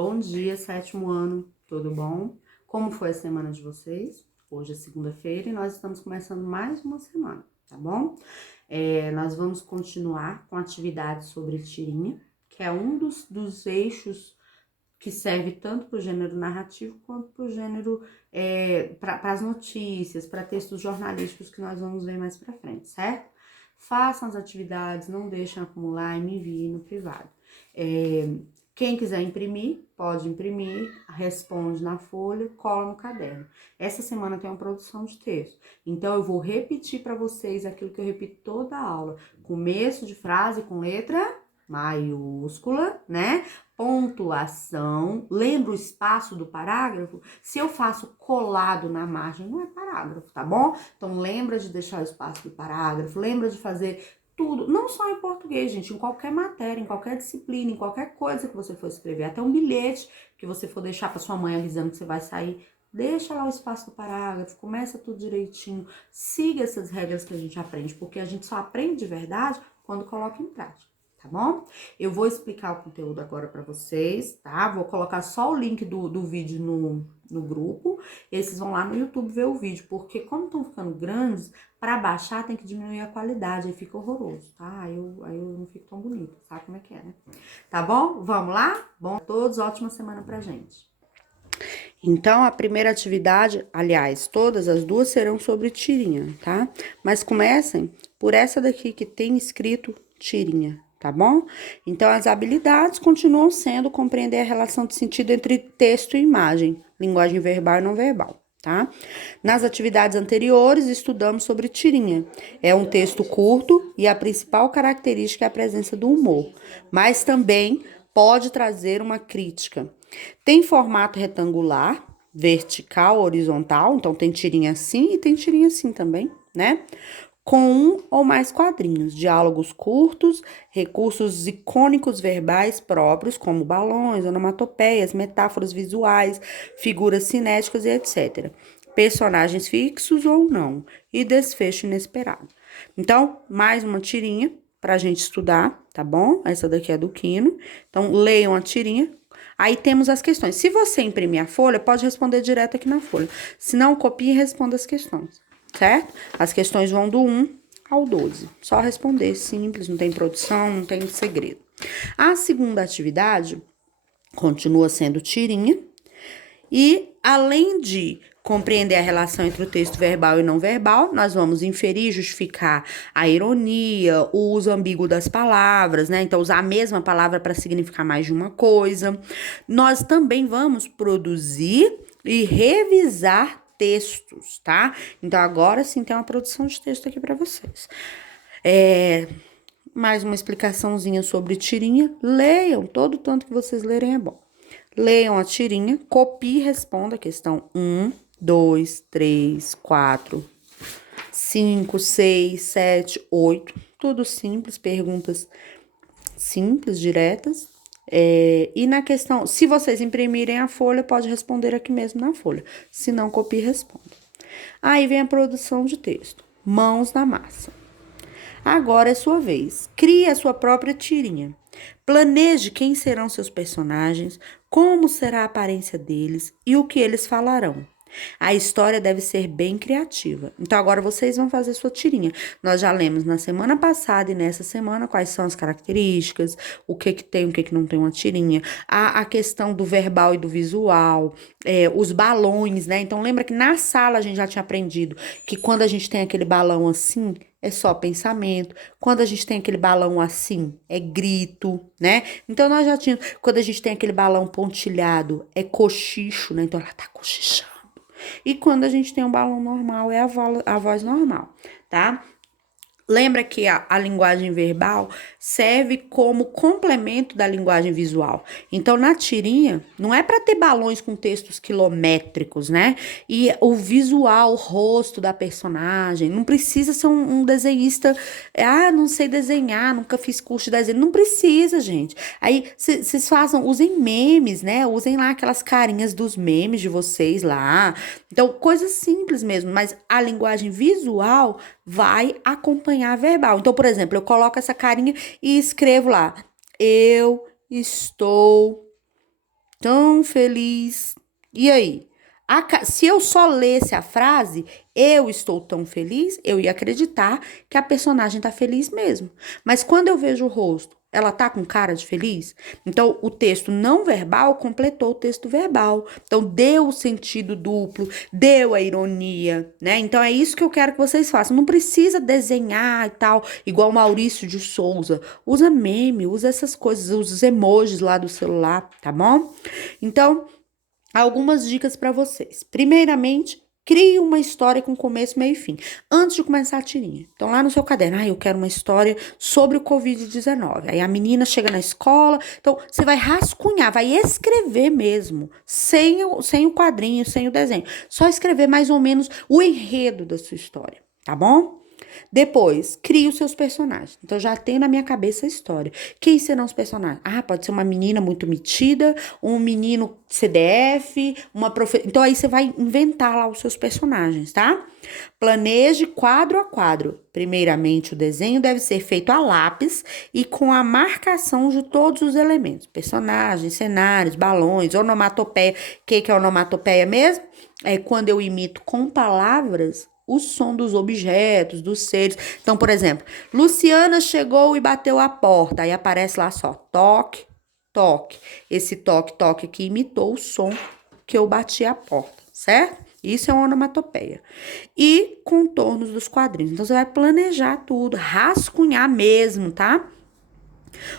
Bom dia, sétimo ano, tudo bom? Como foi a semana de vocês? Hoje é segunda-feira e nós estamos começando mais uma semana, tá bom? Nós vamos continuar com atividades sobre tirinha, que é um dos eixos que serve tanto para o gênero narrativo quanto para o gênero, para as notícias, para textos jornalísticos que nós vamos ver mais para frente, certo? Façam as atividades, não deixem acumular e me enviem no privado. Quem quiser imprimir, pode imprimir, responde na folha, cola no caderno. Essa semana tem uma produção de texto, então eu vou repetir para vocês aquilo que eu repito toda a aula. Começo de frase com letra maiúscula, né? Pontuação, lembra o espaço do parágrafo? Se eu faço colado na margem, não é parágrafo, tá bom? Então lembra de deixar o espaço do parágrafo, lembra de fazer tudo, não só em português, gente, em qualquer matéria, em qualquer disciplina, em qualquer coisa que você for escrever, até um bilhete que você for deixar para sua mãe avisando que você vai sair, deixa lá o espaço do parágrafo, começa tudo direitinho, siga essas regras que a gente aprende, porque a gente só aprende de verdade quando coloca em prática. Tá bom? Eu vou explicar o conteúdo agora para vocês, tá? Vou colocar só o link do vídeo no grupo. Esses vão lá no YouTube ver o vídeo, porque como estão ficando grandes, para baixar tem que diminuir a qualidade, aí fica horroroso, tá? Aí eu não fico tão bonita, sabe como é que é, né? Tá bom? Vamos lá? Bom a todos, ótima semana pra gente. Então, a primeira atividade, aliás, todas as duas serão sobre tirinha, tá? Mas comecem por essa daqui que tem escrito tirinha, tá bom? Então, as habilidades continuam sendo compreender a relação de sentido entre texto e imagem, linguagem verbal e não verbal, tá? Nas atividades anteriores, estudamos sobre tirinha. É um texto curto e a principal característica é a presença do humor, mas também pode trazer uma crítica. Tem formato retangular, vertical, horizontal, então tem tirinha assim e tem tirinha assim também, né? Com um ou mais quadrinhos, diálogos curtos, recursos icônicos verbais próprios, como balões, onomatopeias, metáforas visuais, figuras cinéticas e etc. Personagens fixos ou não, e desfecho inesperado. Então, mais uma tirinha para a gente estudar, tá bom? Essa daqui é do Quino. Então, leiam a tirinha. Aí temos as questões. Se você imprimir a folha, pode responder direto aqui na folha. Se não, copie e responda as questões, certo? As questões vão do 1 ao 12. Só responder, simples, não tem produção, não tem segredo. A segunda atividade continua sendo tirinha. E, além de compreender a relação entre o texto verbal e não verbal, nós vamos inferir, justificar a ironia, o uso ambíguo das palavras, né? Então, usar a mesma palavra para significar mais de uma coisa. Nós também vamos produzir e revisar textos, tá? Então, agora sim tem uma produção de texto aqui para vocês. Mais uma explicaçãozinha sobre tirinha. Leiam, todo o tanto que vocês lerem é bom. Leiam a tirinha, copie e responda a questão 1, 2, 3, 4, 5, 6, 7, 8. Tudo simples, perguntas simples, diretas. E na questão, se vocês imprimirem a folha, pode responder aqui mesmo na folha. Se não, copie e responda. Aí vem a produção de texto. Mãos na massa. Agora é sua vez. Crie a sua própria tirinha. Planeje quem serão seus personagens, como será a aparência deles e o que eles falarão. A história deve ser bem criativa. Então, agora vocês vão fazer sua tirinha. Nós já lemos na semana passada e nessa semana quais são as características, o que tem, o que não tem uma tirinha, a questão do verbal e do visual, os balões, né? Então, lembra que na sala a gente já tinha aprendido que quando a gente tem aquele balão assim, é só pensamento. Quando a gente tem aquele balão assim, é grito, né? Então, nós já tínhamos. Quando a gente tem aquele balão pontilhado, é cochicho, né? Então, ela tá cochichando. E quando a gente tem um balão normal, é a voz normal, tá? Lembra que a linguagem verbal serve como complemento da linguagem visual. Então, na tirinha, não é para ter balões com textos quilométricos, né? E o visual, o rosto da personagem, não precisa ser um desenhista. Não sei desenhar, nunca fiz curso de desenho. Não precisa, gente. Aí, vocês usem memes, né? Usem lá aquelas carinhas dos memes de vocês lá. Então, coisas simples mesmo, mas a linguagem visual vai acompanhar a verbal. Então, por exemplo, eu coloco essa carinha e escrevo lá: eu estou tão feliz. E aí? Se eu só lesse a frase, eu estou tão feliz, eu ia acreditar que a personagem tá feliz mesmo. Mas quando eu vejo o rosto, ela tá com cara de feliz? Então, o texto não verbal completou o texto verbal. Então, deu o sentido duplo, deu a ironia, né? Então, é isso que eu quero que vocês façam. Não precisa desenhar e tal, igual Maurício de Souza. Usa meme, usa essas coisas, usa os emojis lá do celular, tá bom? Então, algumas dicas para vocês. Primeiramente, crie uma história com começo, meio e fim, antes de começar a tirinha. Então, lá no seu caderno, eu quero uma história sobre o Covid-19. Aí a menina chega na escola, então você vai rascunhar, vai escrever mesmo, sem o quadrinho, sem o desenho. Só escrever mais ou menos o enredo da sua história, tá bom? Depois, crie os seus personagens. Então, já tenho na minha cabeça a história. Quem serão os personagens? Ah, pode ser uma menina muito metida, um menino CDF, uma professora. Então, aí você vai inventar lá os seus personagens, tá? Planeje quadro a quadro. Primeiramente, o desenho deve ser feito a lápis e com a marcação de todos os elementos. Personagens, cenários, balões, onomatopeia. O que é onomatopeia mesmo? É quando eu imito com palavras o som dos objetos, dos seres. Então, por exemplo, Luciana chegou e bateu a porta. Aí aparece lá só toque, toque. Esse toque, toque aqui imitou o som que eu bati a porta, certo? Isso é uma onomatopeia. E contornos dos quadrinhos. Então, você vai planejar tudo, rascunhar mesmo, tá?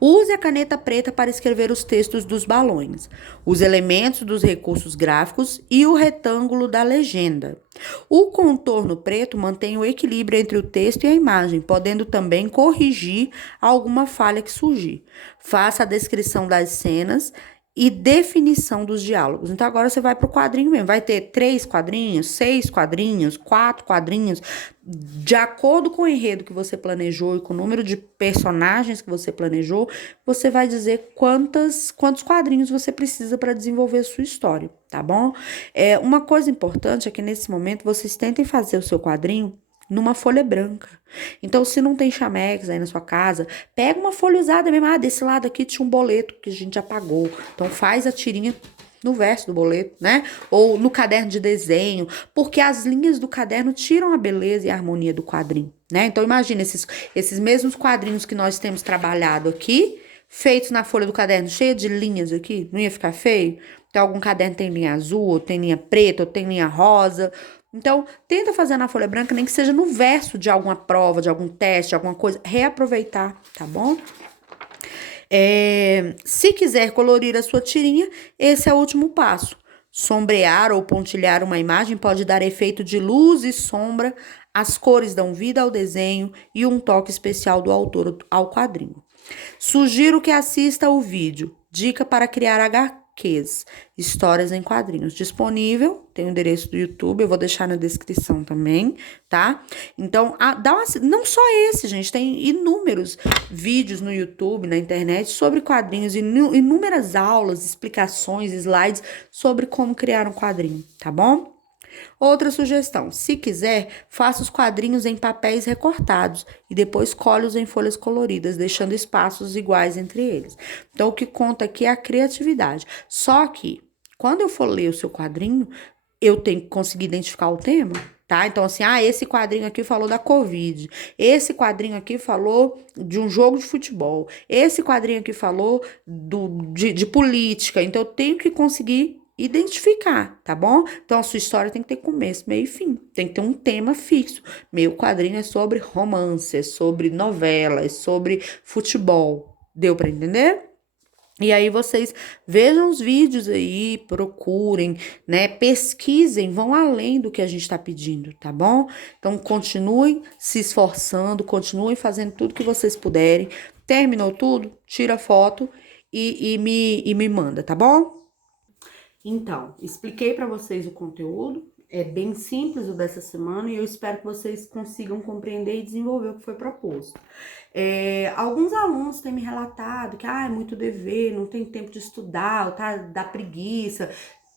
Use a caneta preta para escrever os textos dos balões, os elementos dos recursos gráficos e o retângulo da legenda. O contorno preto mantém o equilíbrio entre o texto e a imagem, podendo também corrigir alguma falha que surgir. Faça a descrição das cenas e definição dos diálogos. Então, agora você vai para o quadrinho mesmo. Vai ter 3 quadrinhos, 6 quadrinhos, 4 quadrinhos. De acordo com o enredo que você planejou e com o número de personagens que você planejou, você vai dizer quantos quadrinhos você precisa para desenvolver a sua história, tá bom? Uma coisa importante é que nesse momento vocês tentem fazer o seu quadrinho numa folha branca. Então, se não tem chamex aí na sua casa, pega uma folha usada mesmo. Ah, desse lado aqui tinha um boleto que a gente já pagou. Então, faz a tirinha no verso do boleto, né? Ou no caderno de desenho, porque as linhas do caderno tiram a beleza e a harmonia do quadrinho, né? Então, imagina esses mesmos quadrinhos que nós temos trabalhado aqui, feitos na folha do caderno, cheia de linhas aqui, não ia ficar feio? Então, algum caderno tem linha azul, ou tem linha preta, ou tem linha rosa. Então, tenta fazer na folha branca, nem que seja no verso de alguma prova, de algum teste, alguma coisa, reaproveitar, tá bom? Se quiser colorir a sua tirinha, esse é o último passo. Sombrear ou pontilhar uma imagem pode dar efeito de luz e sombra, as cores dão vida ao desenho e um toque especial do autor ao quadrinho. Sugiro que assista ao vídeo Dica para criar HQs, histórias em quadrinhos, disponível, tem o endereço do YouTube, eu vou deixar na descrição também, tá? Então, não só esse, gente, tem inúmeros vídeos no YouTube, na internet, sobre quadrinhos, inúmeras aulas, explicações, slides sobre como criar um quadrinho, tá bom? Outra sugestão, se quiser, faça os quadrinhos em papéis recortados e depois colhe-os em folhas coloridas, deixando espaços iguais entre eles. Então, o que conta aqui é a criatividade. Só que, quando eu for ler o seu quadrinho, eu tenho que conseguir identificar o tema, tá? Então, assim, esse quadrinho aqui falou da Covid, esse quadrinho aqui falou de um jogo de futebol, esse quadrinho aqui falou de política, então eu tenho que conseguir identificar, tá bom? Então, a sua história tem que ter começo, meio e fim, tem que ter um tema fixo. Meu quadrinho é sobre romance, é sobre novela, é sobre futebol. Deu para entender? E aí vocês vejam os vídeos aí, procurem, né? Pesquisem, vão além do que a gente está pedindo, tá bom? Então continuem se esforçando, continuem fazendo tudo que vocês puderem. Terminou tudo? Tira foto e me manda, tá bom? Então, expliquei para vocês o conteúdo, é bem simples o dessa semana e eu espero que vocês consigam compreender e desenvolver o que foi proposto. Alguns alunos têm me relatado que é muito dever, não tem tempo de estudar, tá, dá preguiça.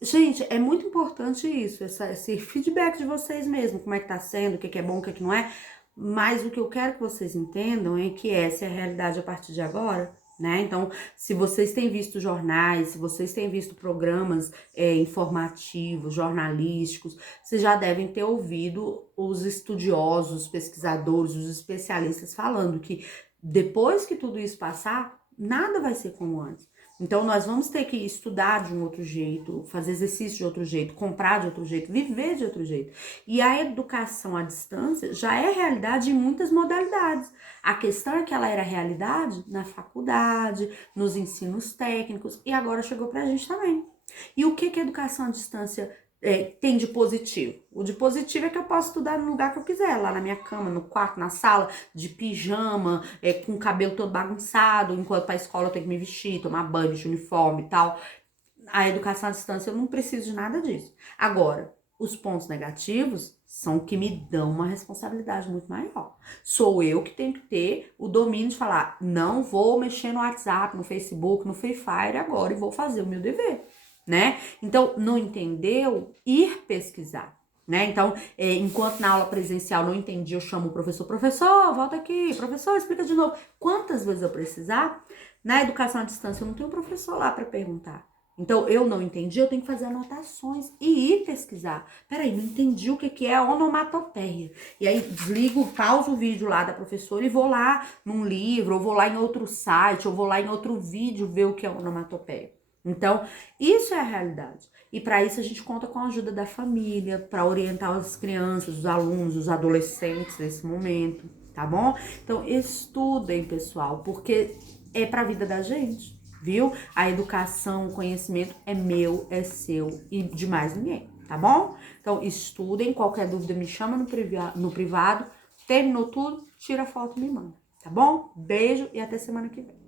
Gente, é muito importante isso, esse feedback de vocês mesmo, como é que tá sendo, o que é bom, o que não é. Mas o que eu quero que vocês entendam é que essa é a realidade a partir de agora, né? Então, se vocês têm visto jornais, se vocês têm visto programas informativos, jornalísticos, vocês já devem ter ouvido os estudiosos, os pesquisadores, os especialistas falando que depois que tudo isso passar, nada vai ser como antes. Então, nós vamos ter que estudar de um outro jeito, fazer exercício de outro jeito, comprar de outro jeito, viver de outro jeito. E a educação à distância já é realidade em muitas modalidades. A questão é que ela era realidade na faculdade, nos ensinos técnicos, e agora chegou pra gente também. E o que a educação à distância tem de positivo? O de positivo é que eu posso estudar no lugar que eu quiser, lá na minha cama, no quarto, na sala, de pijama, com o cabelo todo bagunçado, enquanto pra escola eu tenho que me vestir, tomar banho, vestir uniforme e tal. A educação à distância eu não preciso de nada disso. Agora, os pontos negativos são que me dão uma responsabilidade muito maior. Sou eu que tenho que ter o domínio de falar, não vou mexer no WhatsApp, no Facebook, no Free Fire agora e vou fazer o meu dever, né? Então, não entendeu? Ir pesquisar. Né? Então, enquanto na aula presencial não entendi, eu chamo o professor, volta aqui, professor, explica de novo. Quantas vezes eu precisar? Na educação à distância, eu não tenho um professor lá para perguntar. Então, eu não entendi, eu tenho que fazer anotações e ir pesquisar. Peraí, não entendi o que é onomatopeia. E aí, desligo, pauso o vídeo lá da professora e vou lá num livro, ou vou lá em outro site, ou vou lá em outro vídeo ver o que é onomatopeia. Então, isso é a realidade. E para isso a gente conta com a ajuda da família, para orientar as crianças, os alunos, os adolescentes nesse momento, tá bom? Então, estudem, pessoal, porque é para a vida da gente, viu? A educação, o conhecimento é meu, é seu e de mais ninguém, tá bom? Então, estudem, qualquer dúvida me chama no privado. Terminou tudo, tira a foto e me manda, tá bom? Beijo e até semana que vem.